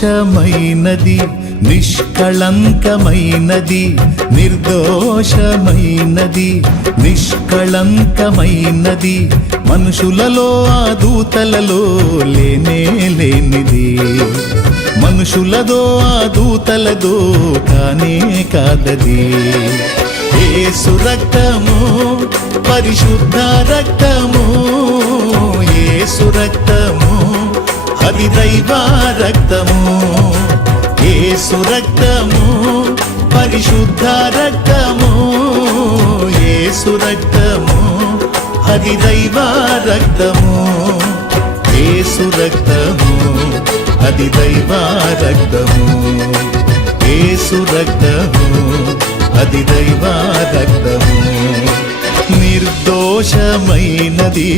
నిర్దోషమైనది నిష్కళంకమైనది నిర్దోషమైనది నిష్కళంకమైనది మనుషులలో ఆ దూతలలో లేనే లేనిది మనుషులదో ఆ దూతలదో కానే కాదది యేసు రక్తము పరిశుద్ధ రక్తము యేసు రక్తము అది దైవ రక్తము యేసు రక్తము పరిశుద్ధ రక్తము యేసు రక్తము అది దైవ రక్తము యేసు రక్తము అది దైవ రక్తము యేసు రక్తము అది దైవ రక్తము నిర్దోషమైనది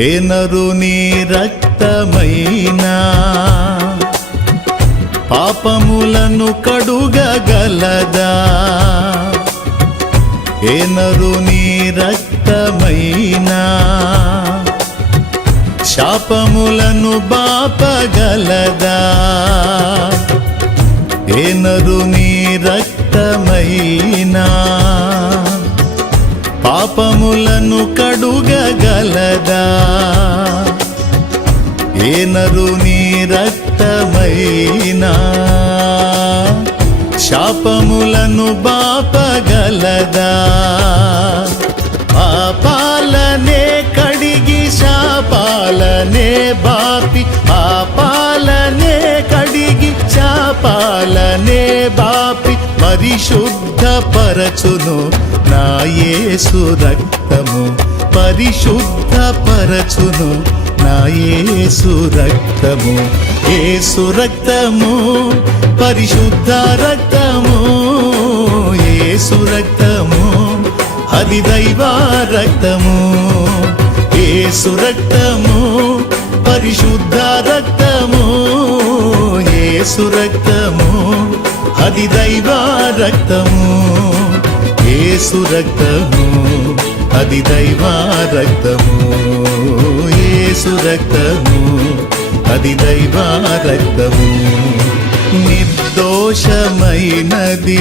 ఏ నరుని రక్తమైనా పాపములను కడుగగలదా ఏ నరుని రక్తమైనా శాపములను బాపగలదా ఏ నరుని రక్తమైనా పాపములను కడుగగలదా ఏ నరుని రక్తమైనా శాపములను బాపగలదా పాపాలనే కడిగి శాపాలనే బాపి పాపాలనే కడిగి శాపాలనే బాపి పరిశుద్ధపరచును నా యేసు రక్తము పరిశుద్ధపరచును నా యేసు రక్తము యేసు రక్తము పరిశుద్ధ రక్తము యేసు రక్తము అది దైవ రక్తము యేసు రక్తము పరిశుద్ధ రక్తము యేసు రక్తము అది దైవ రక్తము యేసు రక్తము అది దైవ రక్తము యేసు రక్తము అది దైవ రక్తము నిర్దోషమైనది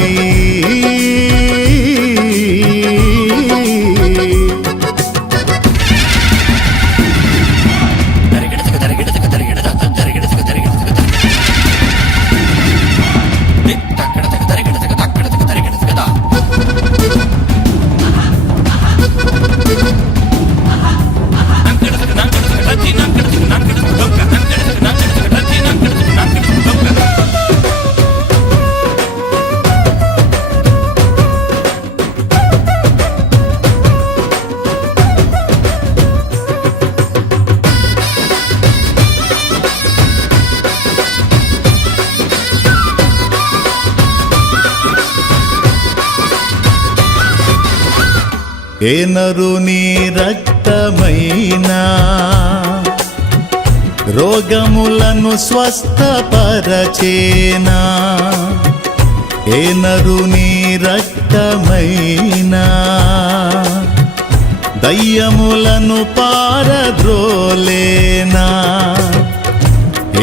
ఏ నరుని రక్తమైనా రోగములను స్వస్థపరచేనా ఏ నరుని రక్తమైనా దయ్యములను పారద్రోలేనా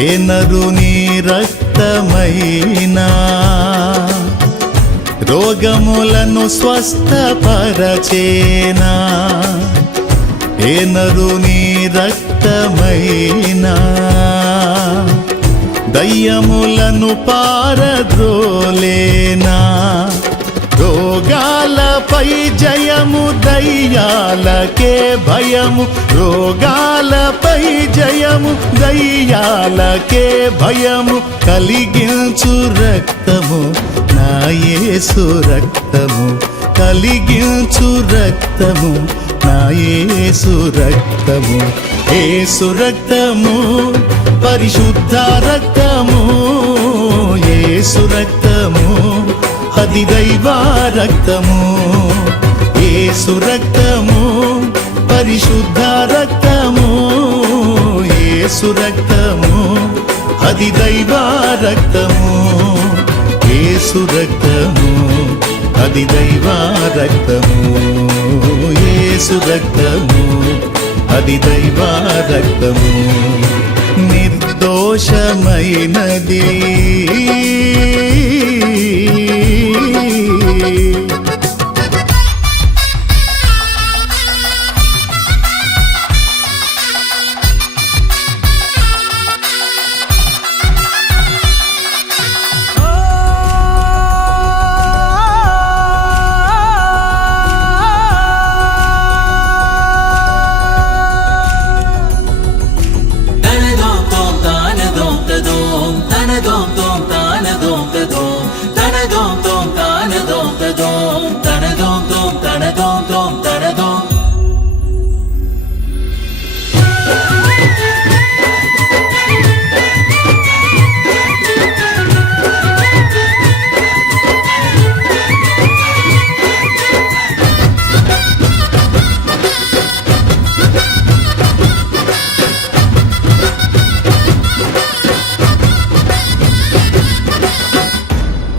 ఏ నరుని రక్తమైనా రోగములను స్వస్థపరచేనా ఏ నరుని రక్తమైనా దయ్యములను పారద్రోలేనా రోగాలపై జయము దయ్యాలకే భయము, రోగాలపై జయము దయ్యాలకే భయము కలిగించు రక్తము నా యేసు రక్తము, కలిగించు రక్తము నా యేసు రక్తము. యేసు రక్తము పరిశుద్ధ రక్తము, యేసు రక్తము అది దైవ రక్తము. యేసు రక్తము పరిశుద్ధ రక్తము, యేసు రక్తము అది దైవ రక్తము. యేసు రక్తము అది దైవ రక్తము, యేసు రక్తము అది దైవ రక్తము. నిర్దోషమైనది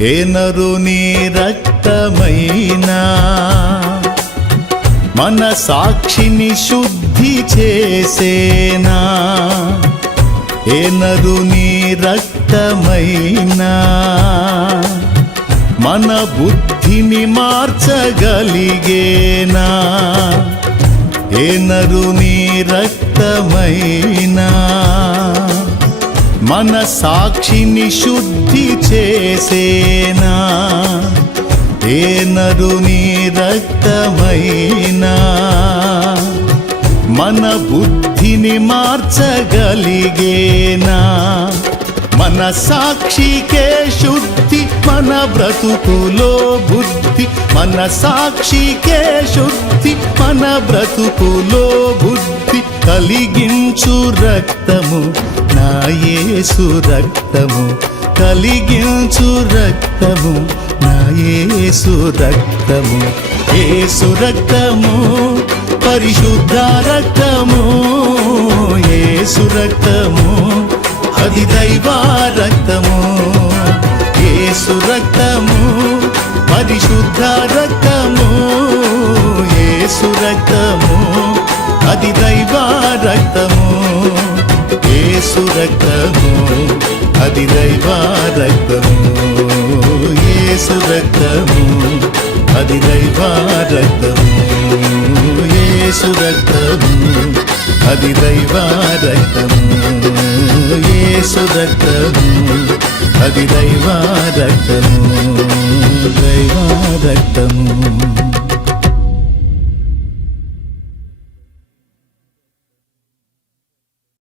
ఏ నరుని రక్తమైనా మన సాక్షిని శుద్ధి చేసేనా, ఏ నరుని రక్తమైనా మన బుద్ధిని మార్చగలిగేనా, ఏ నరుని రక్తమైనా మన సాక్షిని శుద్ధి చేసేనా, ఏ నరుని రక్తమైనా మన బుద్ధిని మార్చగలిగేనా. మన సాక్షికే శుద్ధి మన బ్రతుకులో బుద్ధి, మన సాక్షికే శుద్ధి మన బ్రతుకులో బుద్ధి కలిగించు రక్తము నా యేసు రక్తము, కలిగించు రక్తము నా యేసు రక్తము. యేసు రక్తము పరిశుద్ధ రక్తము, యేసు రక్తము అది దైవ రక్తము. యేసు రక్తము పరిశుద్ధ రక్తము, యేసు రక్తము అది దైవ రక్తము. యేసు రక్తము అది దైవ రక్తము, యేసు రక్తము అది దైవ రక్తము, యేసు రక్తము అది దైవ రక్తము, యేసు రక్తము అది దైవ రక్తము, దైవ రక్తము.